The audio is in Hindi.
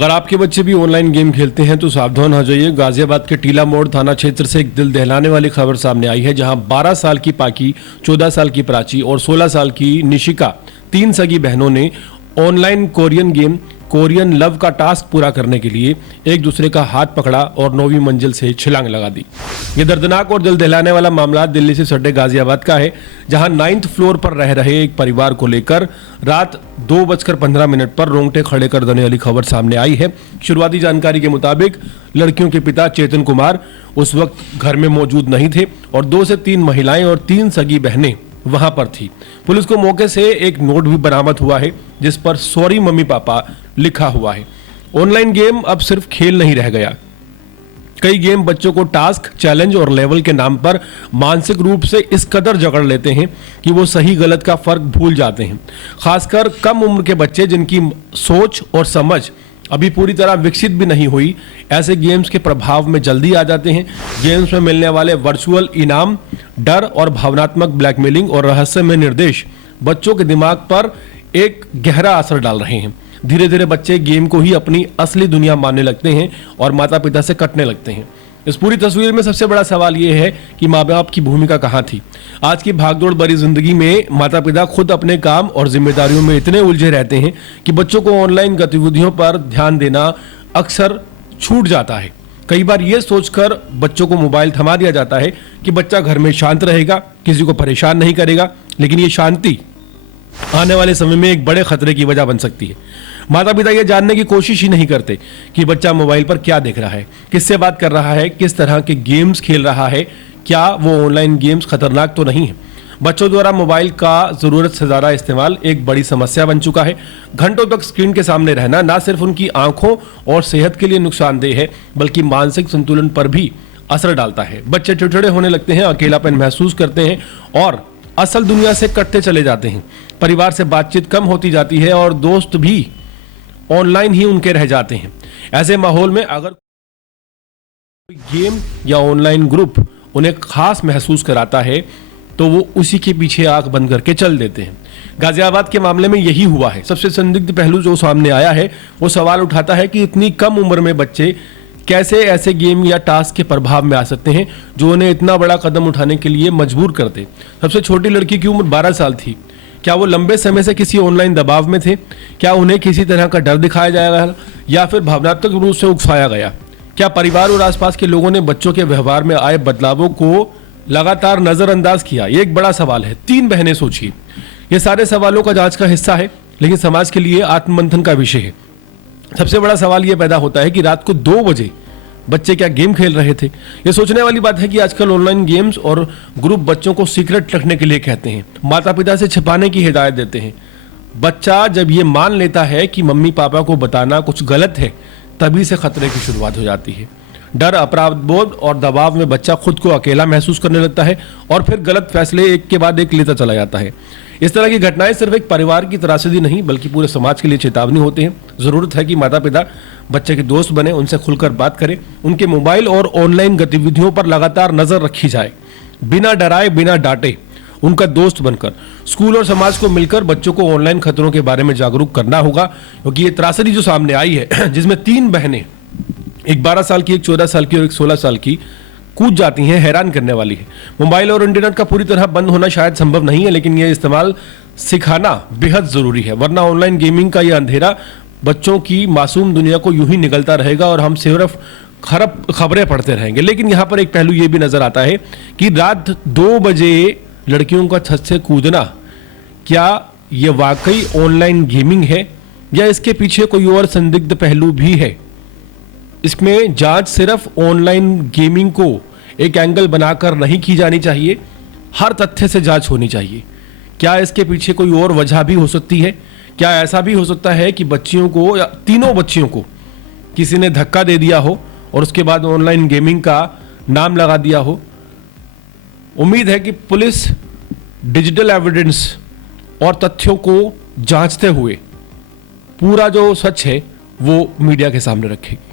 अगर आपके बच्चे भी ऑनलाइन गेम खेलते हैं तो सावधान हो जाइए। गाजियाबाद के टीला मोड़ थाना क्षेत्र से एक दिल दहलाने वाली खबर सामने आई है, जहां 12 साल की पाकी, 14 साल की प्राची और 16 साल की निशिका, 3 सगी बहनों ने online Korean game Korean love का टास्क पूरा करने के लिए एक दूसरे का हाथ पकड़ा और 9वीं मंजिल से छलांग लगा दी। ये दर्दनाक और दिल दहलाने वाला मामला दिल्ली से सटे गाजियाबाद का है, जहां 9th फ्लोर पर रह रहे एक परिवार को लेकर रात 2:15 पर रोंगटे खड़े कर देने वाली खबर सामने आई है। शुरुआती जानकारी के मुताबिक लड़कियों के पिता चेतन कुमार उस वक्त घर में मौजूद नहीं थे और 2 से 3 महिलाएं और 3 सगी बहनें वहां पर थी। पुलिस को मौके से एक नोट भी बरामद हुआ है, जिस पर सॉरी मम्मी पापा लिखा हुआ है। ऑनलाइन गेम अब सिर्फ खेल नहीं रह गया। कई गेम बच्चों को टास्क, चैलेंज और लेवल के नाम पर मानसिक रूप से इस कदर जकड़ लेते हैं कि वो सही गलत का फर्क भूल जाते हैं। खासकर कम उम्र के बच्चे जिनकी सोच और समझ अभी पूरी तरह विकसित भी नहीं हुई, ऐसे गेम्स के प्रभाव में जल्दी आ जाते हैं। गेम्स में मिलने वाले वर्चुअल इनाम, डर और भावनात्मक ब्लैकमेलिंग और रहस्यमय निर्देश बच्चों के दिमाग पर एक गहरा असर डाल रहे हैं। धीरे धीरे बच्चे गेम को ही अपनी असली दुनिया मानने लगते हैं और माता पिता से कटने लगते हैं। इस पूरी तस्वीर में सबसे बड़ा सवाल यह है कि माँ बाप की भूमिका कहाँ थी। आज की भागदौड़ भरी जिंदगी में माता पिता खुद अपने काम और जिम्मेदारियों में इतने उलझे रहते हैं कि बच्चों को ऑनलाइन गतिविधियों पर ध्यान देना अक्सर छूट जाता है। कई बार ये सोचकर बच्चों को मोबाइल थमा दिया जाता है कि बच्चा घर में शांत रहेगा, किसी को परेशान नहीं करेगा, लेकिन ये शांति आने वाले समय में एक बड़े खतरे की वजह बन सकती है। माता पिता ये जानने की कोशिश ही नहीं करते कि बच्चा मोबाइल पर क्या देख रहा है, किससे बात कर रहा है, किस तरह के गेम्स खेल रहा है, क्या वो ऑनलाइन गेम्स खतरनाक तो नहीं है। बच्चों द्वारा मोबाइल का जरूरत से ज्यादा इस्तेमाल एक बड़ी समस्या बन चुका है। घंटों तक स्क्रीन के सामने रहना ना सिर्फ उनकी आंखों और सेहत के लिए नुकसानदेह है, बल्कि मानसिक संतुलन पर भी असर डालता है। बच्चे चिड़चिड़े होने लगते हैं, अकेलापन महसूस करते हैं और असल दुनिया से कटते चले जाते हैं। परिवार से बातचीत कम होती जाती है और दोस्त भी ऑनलाइन ही उनके रह जाते हैं। ऐसे माहौल में अगर गेम या ऑनलाइन ग्रुप उन्हें खास महसूस कराता है तो वो उसी के पीछे आंख बंद करके चल देते हैं। गाजियाबाद के मामले में यही हुआ है। सबसे संदिग्ध पहलू जो सामने आया है वो सवाल उठाता है कि इतनी कम उम्र में बच्चे कैसे ऐसे गेम या टास्क के प्रभाव में आ सकते हैं जो उन्हें इतना बड़ा कदम उठाने के लिए मजबूर करते। सबसे छोटी लड़की की उम्र 12 साल थी। क्या वो लंबे समय से किसी ऑनलाइन दबाव में थे? क्या उन्हें किसी तरह का डर दिखाया जाएगा या फिर भावनात्मक रूप से उकसाया गया? क्या परिवार और आसपास के लोगों ने बच्चों के व्यवहार में आए बदलावों को लगातार नजरअंदाज किया? ये एक बड़ा सवाल है। 3 बहनें, सोचिए। ये सारे सवालों का जांच का हिस्सा है, लेकिन समाज के लिए आत्ममंथन का विषय है। सबसे बड़ा सवाल यह पैदा होता है कि रात को 2 बजे बच्चे क्या गेम खेल रहे थे? ये सोचने वाली बात है कि आजकल ऑनलाइन गेम्स और ग्रुप बच्चों को सीक्रेट रखने के लिए कहते हैं, माता पिता से छिपाने की हिदायत देते हैं। बच्चा जब ये मान लेता है कि मम्मी पापा को बताना कुछ गलत है, तभी से खतरे की शुरुआत हो जाती है। डर, अपराध बोध और दबाव में बच्चा खुद को अकेला महसूस करने लगता है और फिर गलत फैसले एक के बाद एक लेता चला जाता है। इस तरह की घटनाएं सिर्फ एक परिवार की त्रासदी नहीं, बल्कि पूरे समाज के लिए चेतावनी होती हैं। जरूरत है कि माता पिता बच्चे के दोस्त बने, उनसे खुलकर बात करें, उनके मोबाइल और ऑनलाइन गतिविधियों पर लगातार नजर रखी जाए, बिना डराए, बिना डांटे, उनका दोस्त बनकर। स्कूल और समाज को मिलकर बच्चों को ऑनलाइन खतरों के बारे में जागरूक करना होगा, क्योंकि ये त्रासदी जो सामने आई है जिसमें 3 बहनें, एक 12 साल की, एक 14 साल की और एक 16 साल की, कूद जाती हैं, हैरान करने वाली है। मोबाइल और इंटरनेट का पूरी तरह बंद होना शायद संभव नहीं है, लेकिन ये इस्तेमाल सिखाना बेहद जरूरी है, वरना ऑनलाइन गेमिंग का ये अंधेरा बच्चों की मासूम दुनिया को यूं ही निगलता रहेगा और हम सिर्फ खबरें पढ़ते रहेंगे। लेकिन यहाँ पर एक पहलू ये भी नजर आता है कि रात 2 बजे लड़कियों का छत से कूदना, क्या ये वाकई ऑनलाइन गेमिंग है या इसके पीछे कोई और संदिग्ध पहलू भी है? इसमें जांच सिर्फ ऑनलाइन गेमिंग को एक एंगल बनाकर नहीं की जानी चाहिए, हर तथ्य से जांच होनी चाहिए। क्या इसके पीछे कोई और वजह भी हो सकती है? क्या ऐसा भी हो सकता है कि बच्चियों को या तीनों बच्चियों को किसी ने धक्का दे दिया हो और उसके बाद ऑनलाइन गेमिंग का नाम लगा दिया हो? उम्मीद है कि पुलिस डिजिटल एविडेंस और तथ्यों को जांचते हुए पूरा जो सच है वो मीडिया के सामने रखेगी।